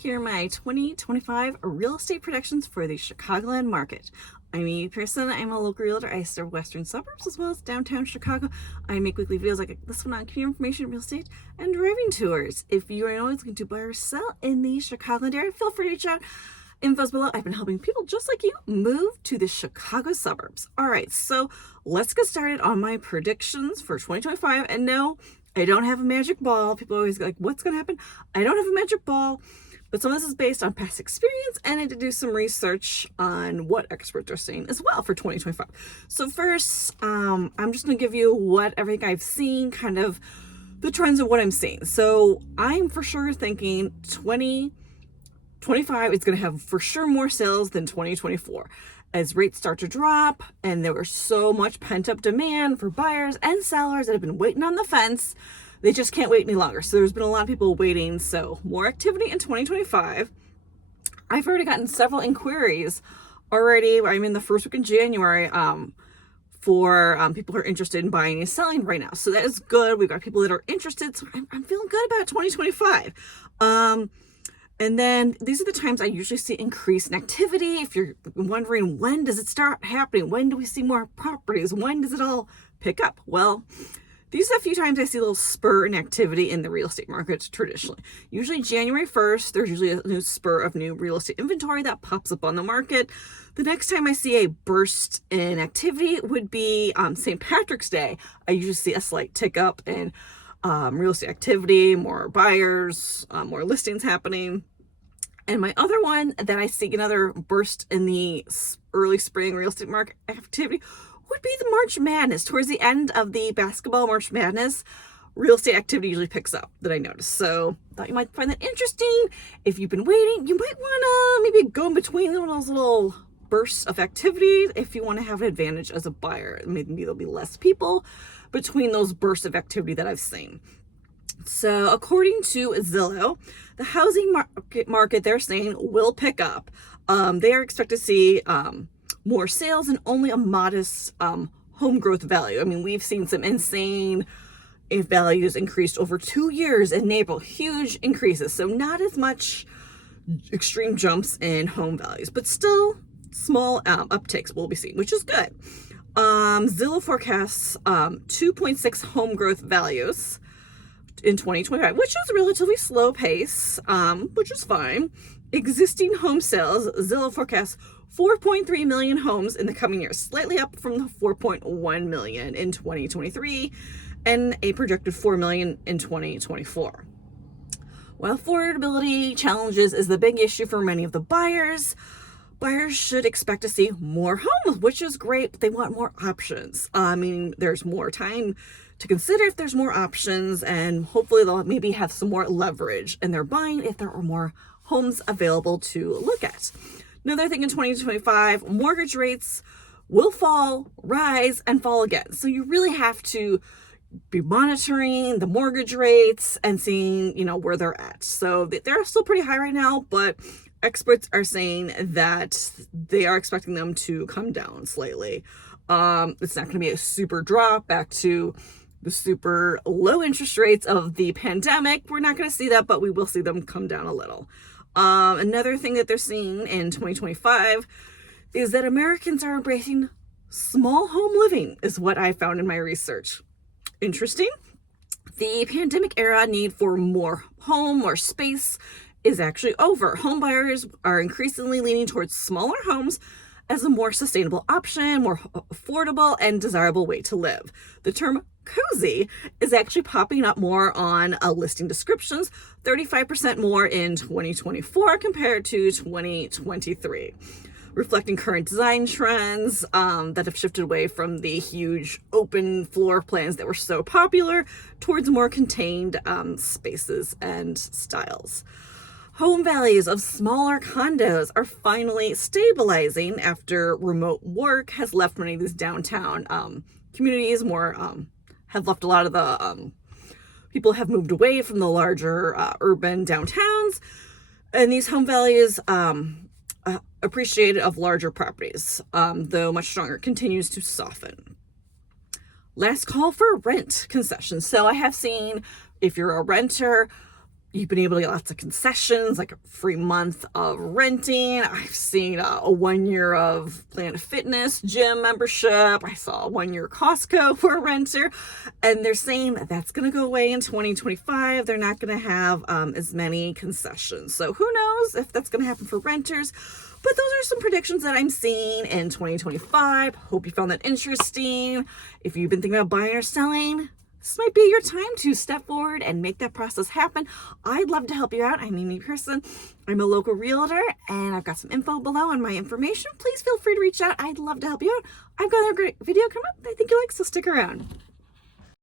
Here are my 2025 real estate predictions for the Chicagoland market. I'm Pearson. I'm a local realtor. I serve western suburbs as well as downtown Chicago. I make weekly videos like this one on community information, real estate, and driving tours. If you are always looking to buy or sell in the Chicagoland area, feel free to reach out. Info's below. I've been helping people just like you move to the Chicago suburbs. All right, so let's get started on my predictions for 2025. And no, I don't have a magic ball. People always go like, what's going to happen? I don't have a magic ball. But some of this is based on past experience, and I did do some research on what experts are saying as well for 2025. So first, I'm just going to give you what everything I've seen, kind of the trends of what I'm seeing. So I'm for sure thinking 2025 is going to have for sure more sales than 2024. As rates start to drop, and there was so much pent-up demand for buyers and sellers that have been waiting on the fence. They just can't wait any longer. So there's been a lot of people waiting. So more activity in 2025. I've already gotten several inquiries already. I'm in the first week in January for people who are interested in buying and selling right now. So that is good. We've got people that are interested. So I'm feeling good about 2025. And then these are the times I usually see increase in activity. If you're wondering, when does it start happening? When do we see more properties? When does it all pick up? Well, these are a few times I see a little spur in activity in the real estate market traditionally. Usually January 1st, there's usually a new spur of new real estate inventory that pops up on the market. The next time I see a burst in activity would be St. Patrick's Day. I usually see a slight tick up in real estate activity, more buyers, more listings happening. And my other one that I see another burst in the early spring real estate market activity would be the March Madness. Towards the end of the basketball March Madness, real estate activity usually picks up, that I noticed. So thought you might find that interesting. If you've been waiting, you might want to maybe go in between those little bursts of activity if you want to have an advantage as a buyer. Maybe there'll be less people between those bursts of activity that I've seen. So according to Zillow, the housing market they're saying will pick up. They are expected to see more sales and only a modest home growth value. I mean, we've seen some insane values increased over 2 years in Naperville, huge increases. So not as much extreme jumps in home values, but still small upticks will be seen, which is good. Zillow forecasts 2.6 home growth values in 2025, which is a relatively slow pace, which is fine. Existing home sales, Zillow forecasts 4.3 million homes in the coming years, slightly up from the 4.1 million in 2023 and a projected 4 million in 2024. While affordability challenges is the big issue for many of the buyers should expect to see more homes, which is great, but they want more options. I mean, there's more time to consider if there's more options, and hopefully they'll maybe have some more leverage in their buying if there are more homes available to look at. Another thing in 2025, mortgage rates will fall, rise, and fall again. So you really have to be monitoring the mortgage rates and seeing, where they're at. So they're still pretty high right now, but experts are saying that they are expecting them to come down slightly. It's not going to be a super drop back to the super low interest rates of the pandemic. We're not going to see that, but we will see them come down a little. Another thing that they're seeing in 2025 is that Americans are embracing small home living, is what I found in my research. Interesting. The pandemic era need for more home or space is actually over. Home buyers are increasingly leaning towards smaller homes as a more sustainable option, more affordable and desirable way to live. The term cozy is actually popping up more on listing descriptions, 35% more in 2024 compared to 2023, reflecting current design trends that have shifted away from the huge open floor plans that were so popular towards more contained spaces and styles. Home values of smaller condos are finally stabilizing after remote work has left many of these downtown communities have left a lot of the people have moved away from the larger urban downtowns, and these home values appreciated of larger properties, though much stronger, continues to soften. Last call for rent concessions. So I have seen, if you're a renter, You've been able to get lots of concessions, like a free month of renting. I've seen a 1 year of Planet Fitness gym membership. I saw a 1 year Costco for a renter. And they're saying that that's going to go away in 2025. They're not going to have as many concessions. So who knows if that's going to happen for renters. But those are some predictions that I'm seeing in 2025. Hope you found that interesting. If you've been thinking about buying or selling, this might be your time to step forward and make that process happen. I'd love to help you out. I'm Amy Pearson. I'm a local realtor, and I've got some info below on my information. Please feel free to reach out. I'd love to help you out. I've got a great video coming up that I think you like, so stick around.